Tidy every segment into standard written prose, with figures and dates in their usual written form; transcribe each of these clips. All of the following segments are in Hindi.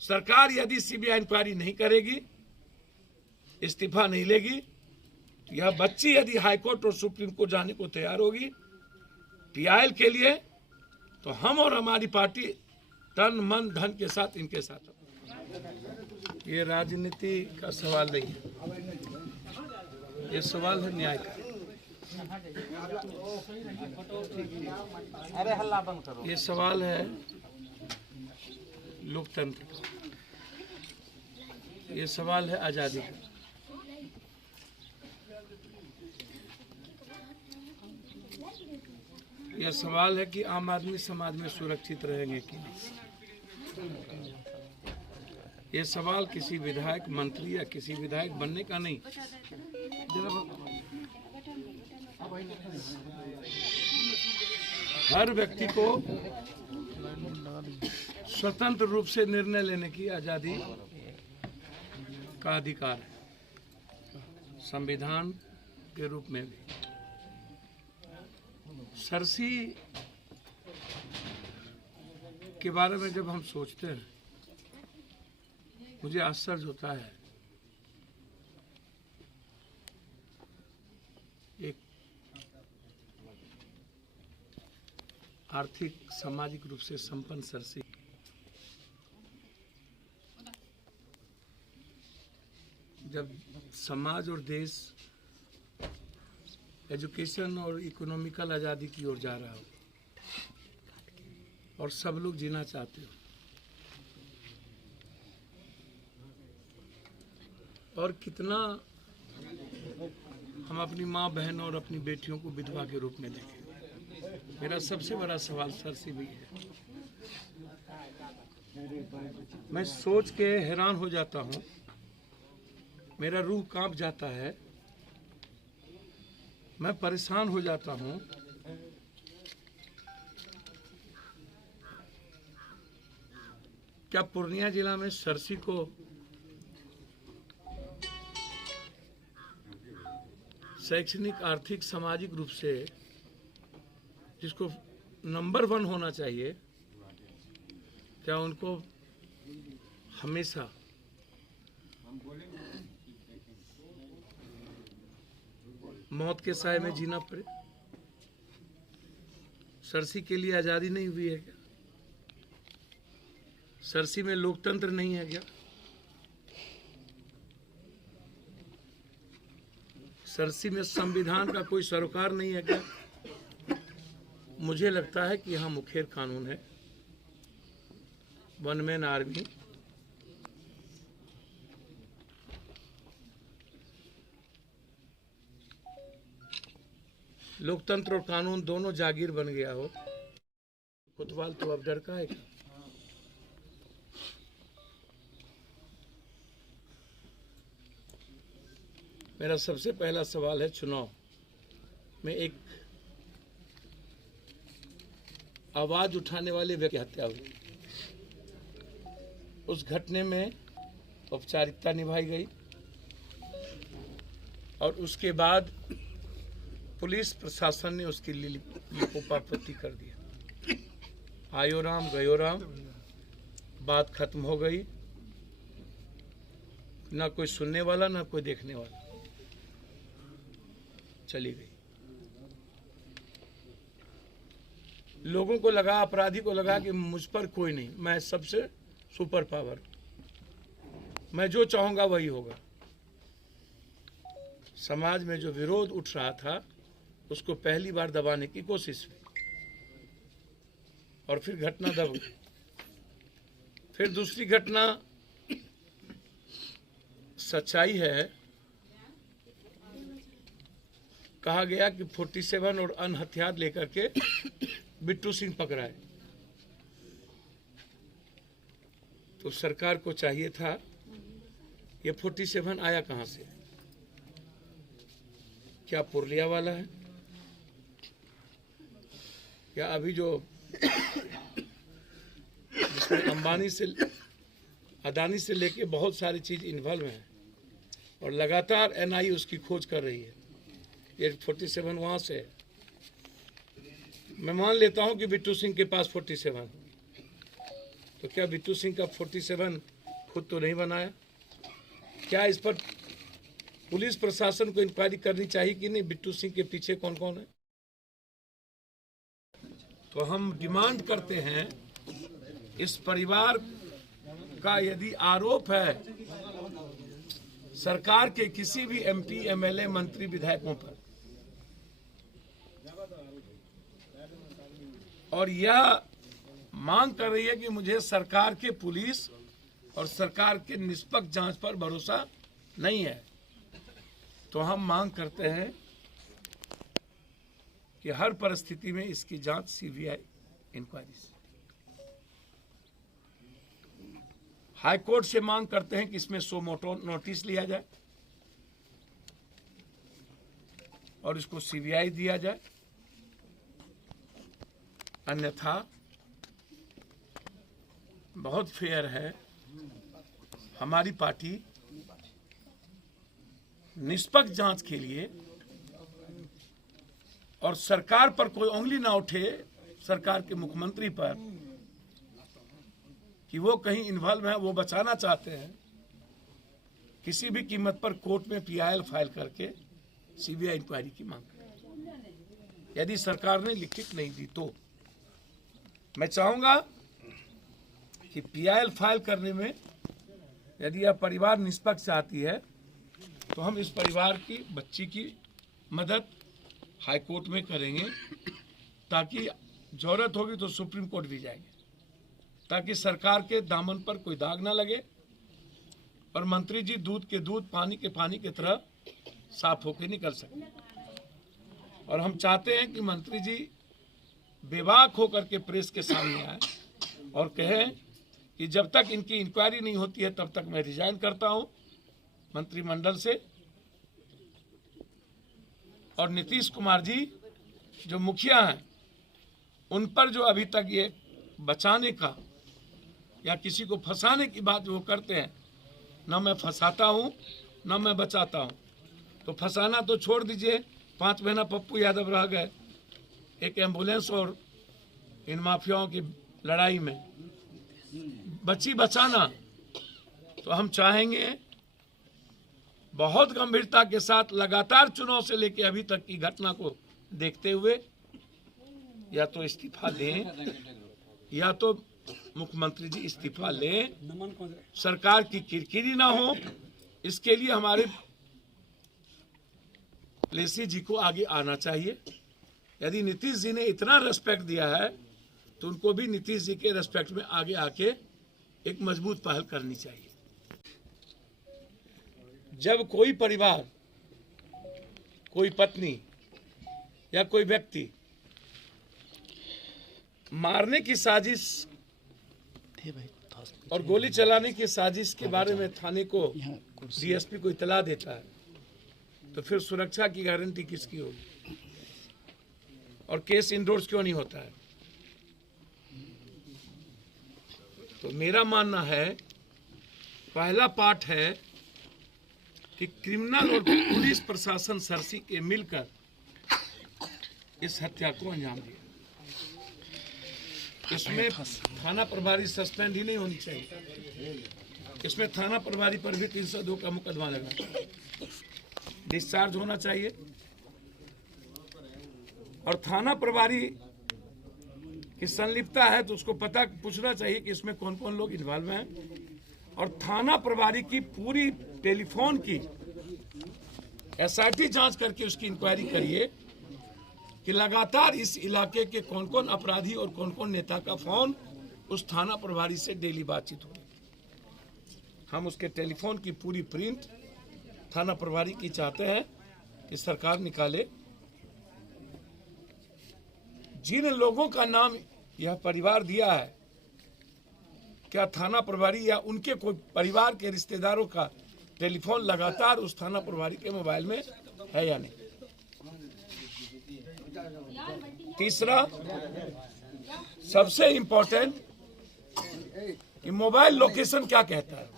सरकार यदि सीबीआई इंक्वायरी नहीं करेगी, इस्तीफा नहीं लेगी, तो यह बच्ची यदि हाईकोर्ट और सुप्रीम कोर्ट जाने को तैयार होगी पीआईएल के लिए, तो हम और हमारी पार्टी तन मन धन के साथ इनके साथ। ये राजनीति का सवाल नहीं है, ये सवाल है न्याय का। अरे हल्ला बंद करो। ये सवाल है लोकतंत्र का, ये सवाल है आजादी का। यह सवाल है कि आम आदमी समाज में सुरक्षित रहेंगे कि नहीं। ये सवाल किसी विधायक, मंत्री या किसी विधायक बनने का नहीं। हर व्यक्ति को स्वतंत्र रूप से निर्णय लेने की आजादी का अधिकार है, संविधान के रूप में भी। सरसी के बारे में जब हम सोचते हैं, मुझे आश्चर्य होता है। एक आर्थिक सामाजिक रूप से संपन्न सरसी जब समाज और देश एजुकेशन और इकोनॉमिकल आज़ादी की ओर जा रहा हो और सब लोग जीना चाहते हो, और कितना हम अपनी माँ बहन और अपनी बेटियों को विधवा के रूप में देखें। मेरा सबसे बड़ा सवाल सरसी भी है। मैं सोच के हैरान हो जाता हूँ, मेरा रूह कांप जाता है, मैं परेशान हो जाता हूँ। क्या पूर्णिया जिला में सरसी को शैक्षणिक, आर्थिक, सामाजिक रूप से जिसको नंबर 1 होना चाहिए, क्या उनको हमेशा मौत के साए में जीना पड़े? सरसी के लिए आजादी नहीं हुई है क्या? सरसी में लोकतंत्र नहीं है क्या? सरसी में संविधान का कोई सरोकार नहीं है क्या? मुझे लगता है कि यहाँ मुखेर कानून है, वन मैन आर्मी। लोकतंत्र और कानून दोनों जागीर बन गया हो, कोतवाल तो अब डर का है क्या? मेरा सबसे पहला सवाल है, चुनाव में एक आवाज उठाने वाले व्यक्ति की हत्या हुई। उस घटने में औपचारिकता निभाई गई और उसके बाद पुलिस प्रशासन ने उसकी लिपोपापत्ति कर दिया। आयो राम गयो राम, बात खत्म हो गई। ना कोई सुनने वाला, ना कोई देखने वाला, चली गई। लोगों को लगा, अपराधी को लगा कि मुझ पर कोई नहीं, मैं सबसे सुपर पावर, मैं जो चाहूंगा वही होगा। समाज में जो विरोध उठ रहा था उसको पहली बार दबाने की कोशिश हुई और फिर घटना दब गई। फिर दूसरी घटना सच्चाई है। कहा गया कि 47 और अन्य हथियार लेकर के बिट्टू सिंह पकड़ाए। तो सरकार को चाहिए था, ये 47 आया कहां से? क्या पुरलिया वाला है? क्या अभी जो जिसमें अंबानी से, अदानी से लेके बहुत सारी चीज इन्वॉल्व है और लगातार एनआईए उसकी खोज कर रही है। ये 47 वहां से है। मैं मान लेता हूं कि बिट्टू सिंह के पास 47, तो क्या बिट्टू सिंह का 47 खुद तो नहीं बनाया? क्या इस पर पुलिस प्रशासन को इंक्वायरी करनी चाहिए कि नहीं, बिट्टू सिंह के पीछे कौन कौन है? तो हम डिमांड करते हैं, इस परिवार का यदि आरोप है सरकार के किसी भी एमपी, एमएलए, मंत्री, विधायकों पर, और यह मांग कर रही है कि मुझे सरकार के पुलिस और सरकार के निष्पक्ष जांच पर भरोसा नहीं है, तो हम मांग करते हैं कि हर परिस्थिति में इसकी जांच सीबीआई इंक्वायरी से। हाई कोर्ट से मांग करते हैं कि इसमें सो मोटो नोटिस लिया जाए और इसको सीबीआई दिया जाए, अन्यथा बहुत फेयर है, हमारी पार्टी निष्पक्ष जांच के लिए और सरकार पर कोई उंगली ना उठे, सरकार के मुख्यमंत्री पर, कि वो कहीं इन्वॉल्व है, वो बचाना चाहते हैं, किसी भी कीमत पर कोर्ट में पीआईएल फाइल करके सीबीआई इंक्वायरी की मांग करें। यदि सरकार ने लिखित नहीं दी तो मैं चाहूंगा कि पीआईएल फाइल करने में यदि यह परिवार निष्पक्ष चाहती है तो हम इस परिवार की बच्ची की मदद हाई कोर्ट में करेंगे, ताकि जरूरत होगी तो सुप्रीम कोर्ट भी जाएंगे, ताकि सरकार के दामन पर कोई दाग ना लगे और मंत्री जी दूध के दूध, पानी के पानी की तरह साफ होकर निकल सके। और हम चाहते हैं कि मंत्री जी बेबाक होकर के प्रेस के सामने आए और कहें कि जब तक इनकी इंक्वायरी नहीं होती है तब तक मैं रिजाइन करता हूं मंत्रिमंडल से। और नीतीश कुमार जी जो मुखिया हैं, उन पर जो अभी तक ये बचाने का या किसी को फंसाने की बात वो करते हैं, ना मैं फंसाता हूं ना मैं बचाता हूं। तो फंसाना तो छोड़ दीजिए, 5 महीना पप्पू यादव रह गए एक एम्बुलेंस और इन माफियाओं की लड़ाई में, बची बचाना। तो हम चाहेंगे बहुत गंभीरता के साथ लगातार चुनाव से लेकर अभी तक की घटना को देखते हुए या तो इस्तीफा दें या तो मुख्यमंत्री जी इस्तीफा लें, सरकार की किरकिरी ना हो। इसके लिए हमारे लेसी जी को आगे आना चाहिए। यदि नीतीश जी ने इतना रेस्पेक्ट दिया है तो उनको भी नीतीश जी के रेस्पेक्ट में आगे आके एक मजबूत पहल करनी चाहिए। जब कोई परिवार, कोई पत्नी या कोई व्यक्ति मारने की साजिश और गोली चलाने की साजिश के बारे में थाने को, डीएसपी को इतला देता है, तो फिर सुरक्षा की गारंटी किसकी होगी? और केस इंडोर्स क्यों नहीं होता है? तो मेरा मानना है, पहला पार्ट है कि क्रिमिनल और पुलिस प्रशासन सरसी के मिलकर इस हत्या को अंजाम दिया। इसमें थाना प्रभारी सस्पेंड ही नहीं होनी चाहिए, इसमें थाना प्रभारी पर भी 302 का मुकदमा लगा, डिस्चार्ज होना चाहिए। और थाना प्रभारी की संलिप्तता है तो उसको पता पूछना चाहिए कि इसमें कौन कौन लोग इन्वॉल्व हैं। और थाना प्रभारी की पूरी टेलीफोन की एसआईटी जांच करके उसकी इंक्वायरी करिए कि लगातार इस इलाके के कौन कौन अपराधी और कौन कौन नेता का फोन उस थाना प्रभारी से डेली बातचीत हो। हम उसके टेलीफोन की पूरी प्रिंट थाना प्रभारी की चाहते हैं कि सरकार निकाले। जिन लोगों का नाम यह परिवार दिया है, क्या थाना प्रभारी या उनके कोई परिवार के रिश्तेदारों का टेलीफोन लगातार उस थाना प्रभारी के मोबाइल में है या नहीं? तीसरा, सबसे इंपॉर्टेंट, कि मोबाइल लोकेशन क्या कहता है।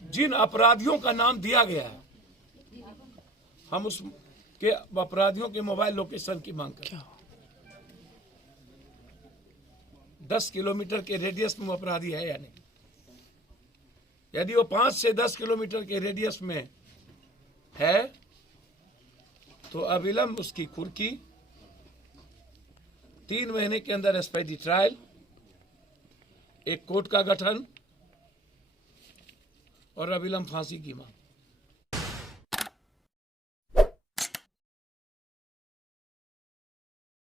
जिन अपराधियों का नाम दिया गया है, हम उस के अपराधियों के मोबाइल लोकेशन की मांग करें। 10 किलोमीटर के रेडियस में वो अपराधी है या नहीं। यदि वो 5 से 10 किलोमीटर के रेडियस में है तो अविलंब उसकी कुर्की, 3 महीने के अंदर एक्सपेडी ट्रायल, एक कोर्ट का गठन और अविलंब फांसी की मांग।